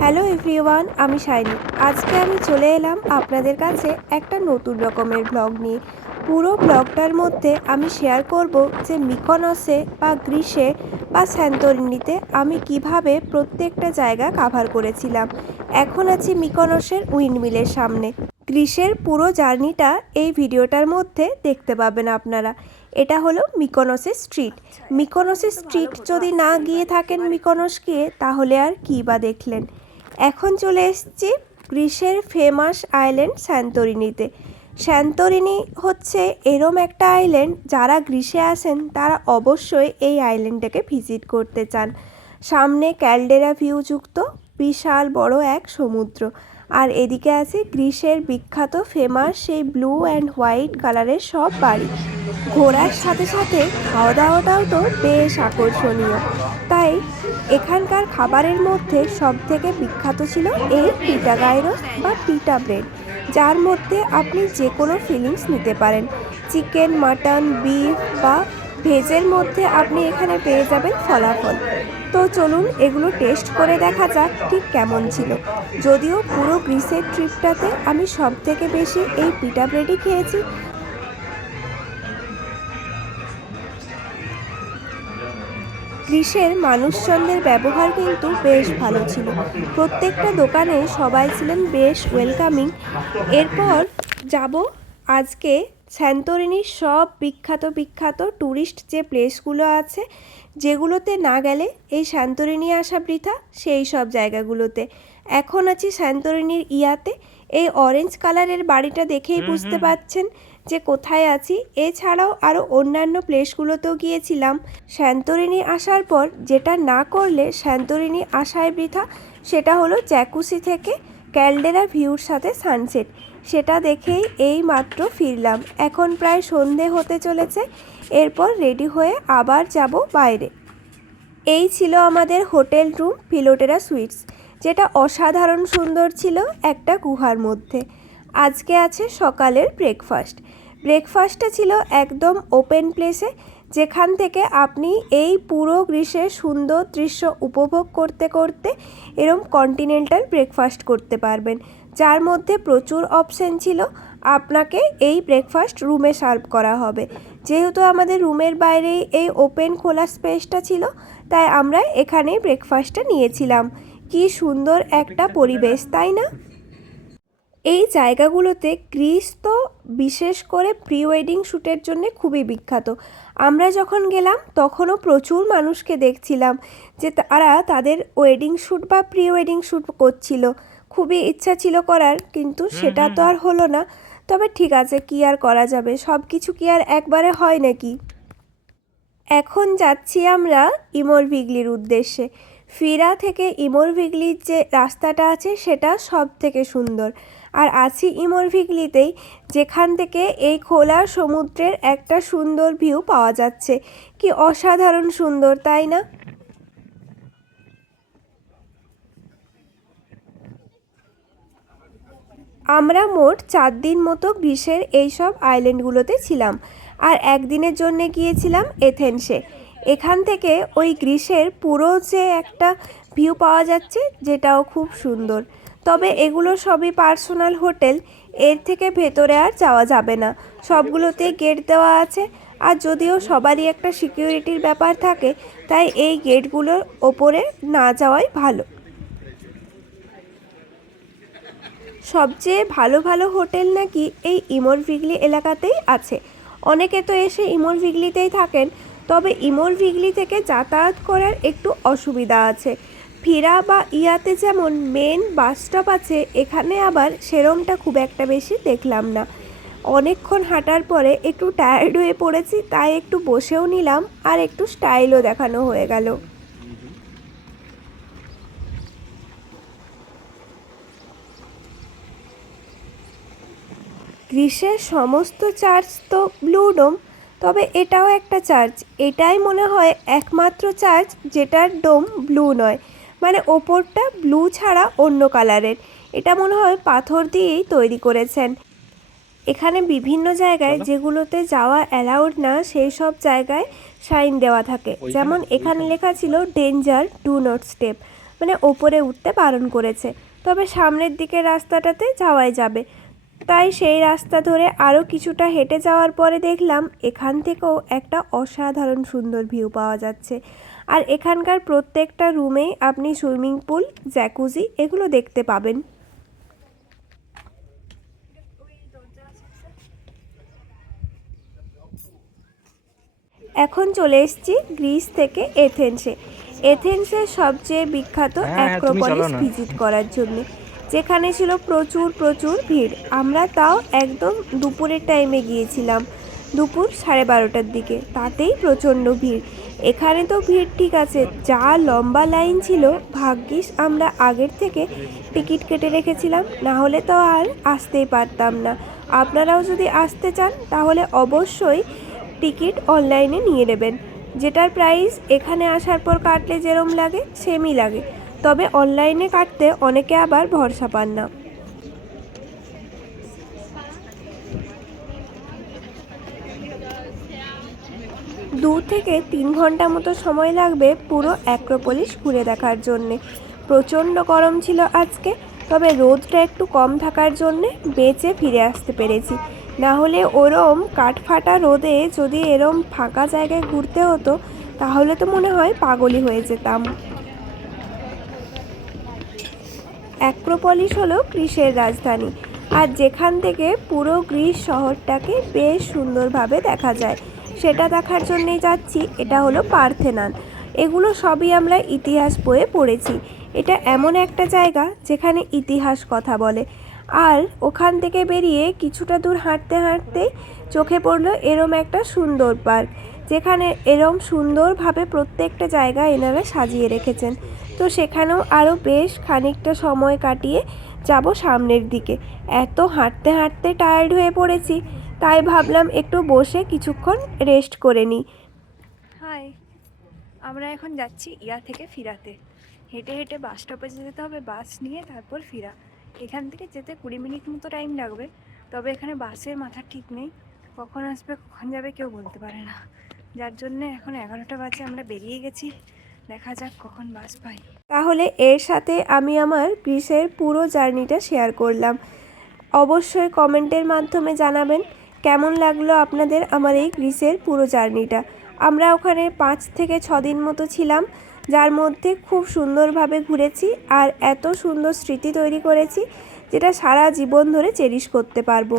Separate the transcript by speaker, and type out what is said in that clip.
Speaker 1: Hello everyone, আমি shiny. আজকে আমি চলে এলাম আপনাদের কাছে একটা নতুন রকমের ব্লগ নিয়ে। পুরো ব্লগটার মধ্যে আমি শেয়ার করব যে মিকনসে বা গ্রীষে বা স্যান্তরিনিতে আমি কীভাবে প্রত্যেকটা জায়গা কাভার করেছিলাম। এখন আছি মিকনসের উইন্ডমিলের সামনে। গ্রীষের পুরো জার্নিটা এই ভিডিওটার মধ্যে দেখতে পাবেন আপনারা। এটা হলো মিকনসের স্ট্রিট। মিকনসের স্ট্রিট যদি না গিয়ে থাকেন মিকনস গিয়ে তাহলে আর কী বা দেখলেন? এখন চলে এসেছি গ্রিসের ফেমাস আইল্যান্ড স্যান্তরিনিতে স্যান্তরিনি হচ্ছে এরম একটা আইল্যান্ড যারা গ্রীসে আসেন, তারা অবশ্যই এই আইল্যান্ডটাকে ভিজিট করতে চান। সামনে ক্যালডেরা ভিউযুক্ত বিশাল বড় এক সমুদ্র। আর এদিকে আছে গ্রীসের বিখ্যাত ফেমাস সেই ব্লু অ্যান্ড হোয়াইট কালারের সব বাড়ি। ঘোরার সাথে সাথে খাওয়া দাওয়াটাও তো বেশ আকর্ষণীয়। তাই এখানকার খাবারের মধ্যে সবথেকে বিখ্যাত ছিল এই পিটা গাইরোস বা পিটা ব্রেড যার মধ্যে আপনি যে কোনো ফিলিংস নিতে পারেন। চিকেন, মাটন বিফ বা ভেজের মধ্যে আপনি এখানে পেয়ে যাবেন ফলাফল। তো চলুন এগুলো টেস্ট করে দেখা যাক ঠিক কেমন ছিল। যদিও পুরো গ্রিসের ট্রিপটাতে আমি সব থেকে বেশি এই পিটা ব্রেডই খেয়েছি। গ্রীষ্মের মানুষজনদের ব্যবহার কিন্তু বেশ ভালো ছিল। প্রত্যেকটা দোকানে সবাই ছিলেন বেশ ওয়েলকামিং এরপর যাব আজকে স্যান্তরিনির সব বিখ্যাত বিখ্যাত ট্যুরিস্ট যে প্লেসগুলো আছে যেগুলোতে না গেলে এই স্যান্তরিনি আসা বৃথা সেই সব জায়গাগুলোতে। এখন আছি স্যান্তরিনির ইয়াতে। এই অরেঞ্জ কালারের বাড়িটা দেখেই বুঝতে পাচ্ছেন যে কোথায় আছি। এছাড়াও আরও অন্যান্য প্লেসগুলোতেও গিয়েছিলাম। স্যান্তরিনি আসার পর যেটা না করলে স্যান্তরিনি আসায় বৃথা সেটা হলো জ্যাকুসি থেকে ক্যালডেরা ভিউর সাথে সানসেট সেটা দেখেই এই মাত্র ফিরলাম। এখন প্রায় সন্ধে হতে চলেছে, এরপর রেডি হয়ে আবার যাব বাইরে। এই ছিল আমাদের হোটেল রুম ফিলোটেরা সুইটস, যেটা অসাধারণ সুন্দর ছিল একটা গুহার মধ্যে। আজকে আছে সকালের ব্রেকফাস্ট। ব্রেকফাস্টটা ছিল একদম ওপেন প্লেসে, যেখান থেকে আপনি এই পুরো গ্রীষ্মের সুন্দর দৃশ্য উপভোগ করতে করতে এরম কন্টিনেন্টাল ব্রেকফাস্ট করতে পারবেন। যার মধ্যে প্রচুর অপশান ছিল, আপনাকে এই ব্রেকফাস্ট রুমে সার্ভ করা হবে। যেহেতু আমাদের রুমের বাইরেই এই ওপেন খোলা স্পেসটা ছিল, তাই আমরা এখানেই ব্রেকফাস্টটা নিয়েছিলাম। কি সুন্দর একটা পরিবেশ, তাই না? এই জায়গাগুলোতে গ্রিস তো বিশেষ করে প্রি ওয়েডিং শ্যুটের জন্য খুবই বিখ্যাত। আমরা যখন গেলাম, তখনও প্রচুর মানুষকে দেখছিলাম যে তারা তাদের ওয়েডিং শ্যুট বা প্রি ওয়েডিং শ্যুট করছিল। খুবই ইচ্ছা ছিল করার কিন্তু সেটা তো আর হলো না। তবে ঠিক আছে কি আর করা যাবে? সব কিছু কি আর একবারে হয় নাকি? এখন যাচ্ছি আমরা ইমর ভিগলির উদ্দেশ্যে। ফিরা থেকে ইমর ভিগলির যে রাস্তাটা আছে সেটা সব থেকে সুন্দর। আর আছি ইমর ভিগলিতেই যেখান থেকে এই খোলা সমুদ্রের একটা সুন্দর ভিউ পাওয়া যাচ্ছে। কি অসাধারণ সুন্দর তাই না? আমরা মোট চার দিন মতো গ্রীসের এইসব আইল্যান্ডগুলোতে ছিলাম। আর একদিনের জন্য গিয়েছিলাম এথেন্সে। এখান থেকে ওই গ্রীসের পুরো যে একটা ভিউ পাওয়া যাচ্ছে, যেটাও খুব সুন্দর। তবে এগুলো সবই পার্সোনাল হোটেল, এর থেকে ভেতরে আর যাওয়া যাবে না। সবগুলোতে গেট দেওয়া আছে, আর যদিও সবারই একটা সিকিউরিটির ব্যাপার থাকে, তাই এই গেটগুলোর ওপরে না যাওয়াই ভালো। সবচেয়ে ভালো ভালো হোটেল নাকি এই ইমর ভিগলি এলাকাতেই আছে? অনেকে তো এসে ইমর ভিগলিতেই থাকেন, তবে ইমর ভিগলি থেকে যাতায়াত করার একটু অসুবিধা আছে। ফিরা বা ইয়াতে যেমন মেন বাস স্টপ আছে, এখানে আবার সেরমটা খুব একটা বেশি দেখলাম না। অনেকক্ষণ হাঁটার পরে একটু টায়ার্ড হয়ে পড়েছি, তাই একটু বসেও নিলাম আর একটু স্টাইলও দেখানো হয়ে গেল। গ্রীসের সমস্ত চার্চ তো ব্লু ডোম তবে এটাও একটা চার্চ এটাই মনে হয় একমাত্র চার্চ যেটার ডোম ব্লু নয়। মানে ওপরটা ব্লু ছাড়া অন্য কালারের এটা মনে হয় পাথর দিয়েই তৈরি করেছেন। এখানে বিভিন্ন জায়গায় যেগুলোতে যাওয়া অ্যালাউড না সেই সব জায়গায় সাইন দেওয়া থাকে। যেমন এখানে লেখা ছিল ডেঞ্জার ডু নট স্টেপ মানে ওপরে উঠতে বারণ করেছে। তবে সামনের দিকের রাস্তাটাতে যাওয়াই যাবে। তাই সেই রাস্তা ধরে আরও কিছুটা হেঁটে যাওয়ার পরে দেখলাম এখান থেকেও একটা অসাধারণ সুন্দর ভিউ পাওয়া যাচ্ছে। আর এখানকার প্রত্যেকটা রুমেই আপনি সুইমিং পুল জ্যাকুজি এগুলো দেখতে পাবেন। এখন চলে এসেছি গ্রিস থেকে এথেন্সে। এথেন্সের সবচেয়ে বিখ্যাত
Speaker 2: হ্যাঁ, হ্যাঁ,
Speaker 1: অ্যাক্রোপলিস ভিজিট করার জন্য। যেখানে ছিল প্রচুর প্রচুর ভিড়। আমরা তাও একদম দুপুরের টাইমে গিয়েছিলাম, দুপুর সাড়ে বারোটার দিকে। তাতেই প্রচণ্ড ভিড়। এখানে তো ভিড় ঠিক আছে, যা লম্বা লাইন ছিল, ভাগ্যিস আমরা আগের থেকে টিকিট কেটে রেখেছিলাম, না হলে তো আর আসতেই পারতাম না। আপনারাও যদি আসতে চান, তাহলে অবশ্যই টিকিট অনলাইনে নিয়ে নেবেন। যেটার প্রাইস এখানে আসার পর কাটলে যেরম লাগে সেমই লাগে। তবে অনলাইনে কাটতে অনেকে আবার ভরসা পান না। দু থেকে তিন ঘণ্টা মতো সময় লাগবে পুরো অ্যাক্রোপলিস ঘুরে দেখার জন্যে। প্রচণ্ড গরম ছিল আজকে, তবে রোদটা একটু কম থাকার জন্যে বেঁচে ফিরে আসতে পেরেছি। না হলে ওরম কাঠফাটা রোদে যদি এরম ফাঁকা জায়গায় ঘুরতে হতো, তাহলে তো মনে হয় পাগলই হয়ে যেতাম। অ্যাক্রোপলিস হলো গ্রিসের রাজধানী আর যেখান থেকে পুরো গ্রিস শহরটাকে বেশ সুন্দরভাবে দেখা যায়। সেটা দেখার জন্যই যাচ্ছি, এটা হলো পার্থেনান। এগুলো সবই আমরা ইতিহাস বইয়ে পড়েছি। এটা এমন একটা জায়গা যেখানে ইতিহাস কথা বলে। আর ওখান থেকে বেরিয়ে কিছুটা দূর হাঁটতে হাঁটতে চোখে পড়ল এরম একটা সুন্দর পার্ক, যেখানে এরম সুন্দরভাবে প্রত্যেকটা জায়গা এনারা সাজিয়ে রেখেছেন। তো সেখানেও আরও বেশ খানিকটা সময় কাটিয়ে যাব সামনের দিকে। এত হাঁটতে হাঁটতে টায়ার্ড হয়ে পড়েছি, তাই ভাবলাম একটু বসে কিছুক্ষণ রেস্ট করে নিই। হাই আমরা এখন যাচ্ছি ইয়া থেকে ফিরাতে। হেঁটে হেঁটে বাস স্টপে যেতে হবে বাস নিয়ে তারপর ফিরা। এখান থেকে যেতে কুড়ি মিনিট মতো টাইম লাগবে, তবে এখানে বাসের মাথা ঠিক নেই। কখন আসবে, কখন যাবে কেউ বলতে পারে না। যার জন্য এখন এগারোটা বাজে, আমরা বেরিয়ে গেছি। দেখা যাক কখন বাস পাই। তাহলে এর সাথে আমি আমার গ্রিসের পুরো জার্নিটা শেয়ার করলাম। অবশ্যই কমেন্টের মাধ্যমে জানাবেন, কেমন লাগল আপনাদের আমার এই গ্রিসের পুরো জার্নিটা? আমরা ওখানে পাঁচ থেকে ছ দিন মতো ছিলাম, যার মধ্যে খুব সুন্দরভাবে ঘুরেছি আর এত সুন্দর স্মৃতি তৈরি করেছি, যেটা সারা জীবন ধরে চেরিশ করতে পারব।